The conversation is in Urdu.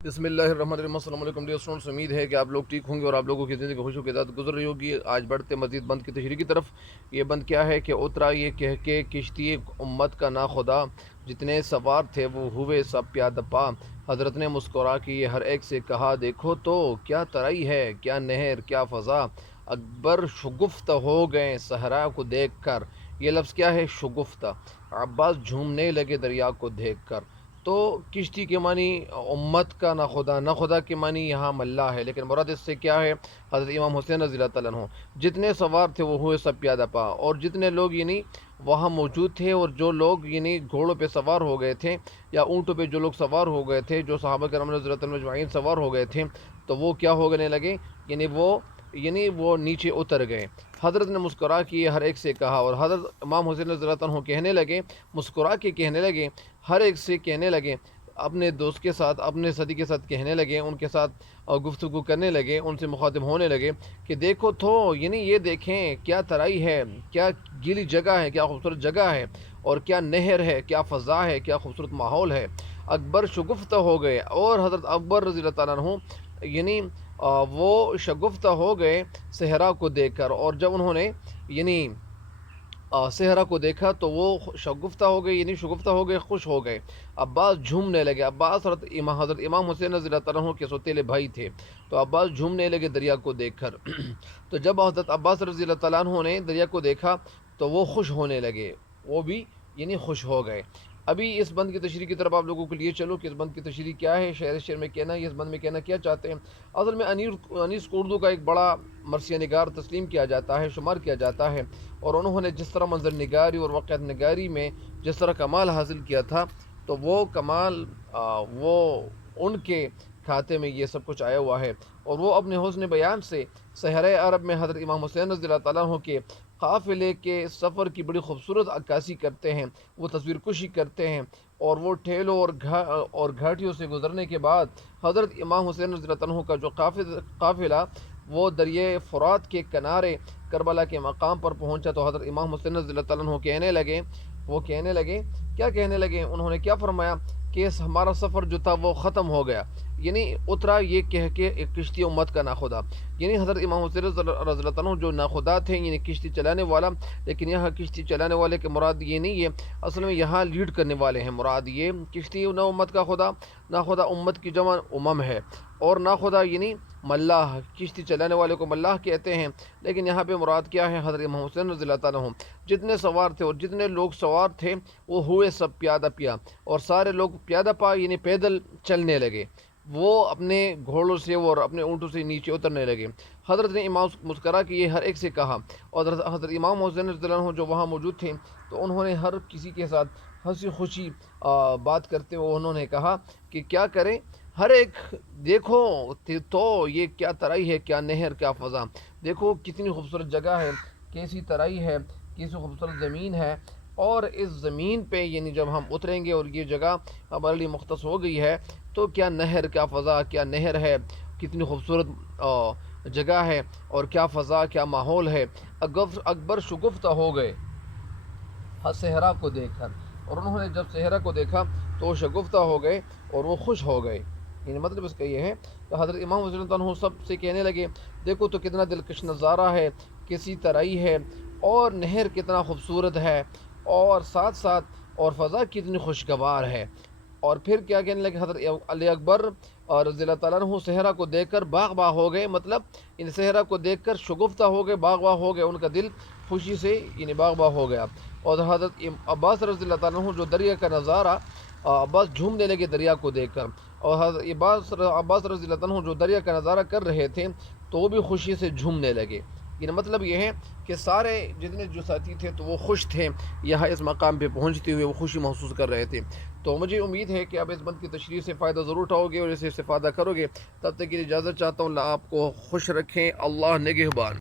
بسم اللہ الرحمن الرحیم۔ السلام علیکم ڈیئر اسٹوڈنٹس، امید ہے کہ آپ لوگ ٹھیک ہوں گے اور آپ لوگوں کی زندگی خوشیوں کے ساتھ گزر رہی ہوگی۔ آج بڑھتے مزید بند کی تشریح کی طرف۔ یہ بند کیا ہے کہ اترا یہ کہہ کے کشتی امت کا نا خدا، جتنے سوار تھے وہ ہوئے سب پیادہ پا۔ حضرت نے مسکرا کے یہ ہر ایک سے کہا، دیکھو تو کیا ترائی ہے، کیا نہر، کیا فضا۔ اکبر شگفت ہو گئے صحرا کو دیکھ کر۔ یہ لفظ کیا ہے؟ شگفت۔ عباس جھومنے لگے دریا کو دیکھ کر۔ تو کشتی کے معنی امت کا نہ خدا کے معنی یہاں ملا ہے، لیکن مراد اس سے کیا ہے؟ حضرت امام حسین رضی اللہ تعالیٰ عنہ، جتنے سوار تھے وہ ہوئے سب پیادہ پا، اور جتنے لوگ وہاں موجود تھے، اور جو لوگ گھوڑوں پہ سوار ہو گئے تھے یا اونٹوں پہ جو لوگ سوار ہو گئے تھے، جو صحابہ کرام رضی اللہ تعالیٰ عنہ اجمعین سوار ہو گئے تھے، تو وہ کیا ہونے لگے؟ وہ نیچے اتر گئے۔ حضرت نے مسکرا کے ہر ایک سے کہا، اور حضرت امام حسین رضی اللہ عنہ کہنے لگے، مسکرا کے کہنے لگے، ہر ایک سے کہنے لگے، اپنے دوست کے ساتھ، اپنے صدی کے ساتھ کہنے لگے، ان کے ساتھ گفتگو کرنے لگے، ان سے مخاطب ہونے لگے کہ دیکھو تو یہ دیکھیں کیا ترائی ہے، کیا گیلی جگہ ہے، کیا خوبصورت جگہ ہے، اور کیا نہر ہے، کیا فضا ہے، کیا خوبصورت ماحول ہے۔ اکبر شگفتہ ہو گئے، اور حضرت اکبر رضی اللہ تعالیٰ عنہ وہ شگفتہ ہو گئے صحرا کو دیکھ کر، اور جب انہوں نے صحرا کو دیکھا تو وہ شگفتہ ہو گئے، شگفتہ ہو گئے، خوش ہو گئے۔ عباس جھومنے لگے۔ عباس حضرت امام حسین رضی اللہ تعالیٰ عنہ کے سوتیلے بھائی تھے، تو عباس جھومنے لگے دریا کو دیکھ کر۔ تو جب حضرت عباس رضی اللہ تعالیٰ عنہ نے دریا کو دیکھا تو وہ خوش ہونے لگے، وہ بھی خوش ہو گئے۔ ابھی اس بند کی تشریح کی طرف آپ لوگوں کے لیے چلو کہ اس بند کی تشریح کیا ہے، شعر میں کہنا ہے، اس بند میں کہنا کیا چاہتے ہیں۔ اصل میں انیس کو اردو کا ایک بڑا مرثیہ نگار تسلیم کیا جاتا ہے، شمار کیا جاتا ہے، اور انہوں نے جس طرح منظر نگاری اور واقعات نگاری میں جس طرح کمال حاصل کیا تھا، تو وہ کمال وہ ان کے کھاتے میں یہ سب کچھ آیا ہوا ہے، اور وہ اپنے حسن بیان سے صحرائے عرب میں حضرت امام حسین رضی اللہ تعالیٰ عنہ کے قافلے کے سفر کی بڑی خوبصورت عکاسی کرتے ہیں، وہ تصویر کشی کرتے ہیں، اور وہ ٹھیلوں اور گھاٹیوں سے گزرنے کے بعد حضرت امام حسین رضی اللہ عنہ کا جو قافلہ وہ دریائے فرات کے کنارے کربلا کے مقام پر پہنچا، تو حضرت امام حسین رضی اللہ تعالیٰ عنہ کہنے لگے، کیا کہنے لگے؟ انہوں نے کیا فرمایا کہ ہمارا سفر جو تھا وہ ختم ہو گیا، اترا یہ کہہ کے ایک کشتی امت کا ناخدا۔ حضرت امام حسین رضی اللہ عنہ جو ناخدا تھے، کشتی چلانے والا، لیکن یہاں کشتی چلانے والے کے مراد یہ نہیں ہے، اصل میں یہاں لیڈ کرنے والے ہیں، مراد یہ کشتی نہ امت کا خدا، ناخدا امت کی جمع امم ہے، اور ناخدا ملاح، کشتی چلانے والے کو ملاح کہتے ہیں، لیکن یہاں پہ مراد کیا ہے؟ حضرت امام حسین رضی اللہ تعالیٰ عنہ جتنے سوار تھے اور جتنے لوگ سوار تھے وہ ہوئے سب پیادہ پیا، اور سارے لوگ پیادہ پا پیدل چلنے لگے، وہ اپنے گھوڑوں سے اور اپنے اونٹوں سے نیچے اترنے لگے۔ حضرت نے امام مسکرا کہ یہ ہر ایک سے کہا، اور حضرت امام حسین رضی اللہ عنہ جو وہاں موجود تھے، تو انہوں نے ہر کسی کے ساتھ ہنسی خوشی بات کرتے ہوئے انہوں نے کہا کہ کیا کریں، ہر ایک دیکھو تو یہ کیا ترائی ہے، کیا نہر، کیا فضا، دیکھو کتنی خوبصورت جگہ ہے، کیسی ترائی ہے، کیسی خوبصورت زمین ہے، اور اس زمین پہ جب ہم اتریں گے اور یہ جگہ ہمارے لیے مختص ہو گئی ہے، تو کیا نہر، کیا فضا، کیا نہر ہے، کتنی خوبصورت جگہ ہے، اور کیا فضا، کیا ماحول ہے۔ اکبر شگفتہ ہو گئے صحرا کو دیکھ کر، اور انہوں نے جب صحرا کو دیکھا تو وہ شگفتہ ہو گئے اور وہ خوش ہو گئے۔ مطلب اس کا یہ ہے کہ حضرت امام حسین رضی اللہ عنہ سب سے کہنے لگے، دیکھو تو کتنا دلکش نظارہ ہے، کیسی ترائی ہے، اور نہر کتنا خوبصورت ہے، اور ساتھ ساتھ اور فضا کتنی خوشگوار ہے۔ اور پھر کیا کہنے لگے؟ حضرت علی اکبر اور رضی اللہ تعالیٰ عنہ صحرا کو دیکھ کر باغ باغ ہو گئے، مطلب صحرا کو دیکھ کر شگفتہ ہو گئے، باغ باغ ہو گئے، ان کا دل خوشی سے باغ باغ ہو گیا۔ اور حضرت عباس رضی اللہ تعالیٰ عنہ جو دریا کا نظارہ، عباس جھومنے لگے دریا کو دیکھ کر، اور حضرت عباس رضی اللہ عنہ جو دریا کا نظارہ کر رہے تھے تو وہ بھی خوشی سے جھومنے لگے۔ مطلب یہ ہے کہ سارے جتنے جو ساتھی تھے تو وہ خوش تھے، یہاں اس مقام پہ پہنچتے ہوئے وہ خوشی محسوس کر رہے تھے۔ تو مجھے امید ہے کہ آپ اس بند کی تشریح سے فائدہ ضرور اٹھاؤ گے اور اسے استفادہ کرو گے۔ تب تک کے لیے اجازت چاہتا ہوں، اللہ آپ کو خوش رکھیں، اللہ نگہبان۔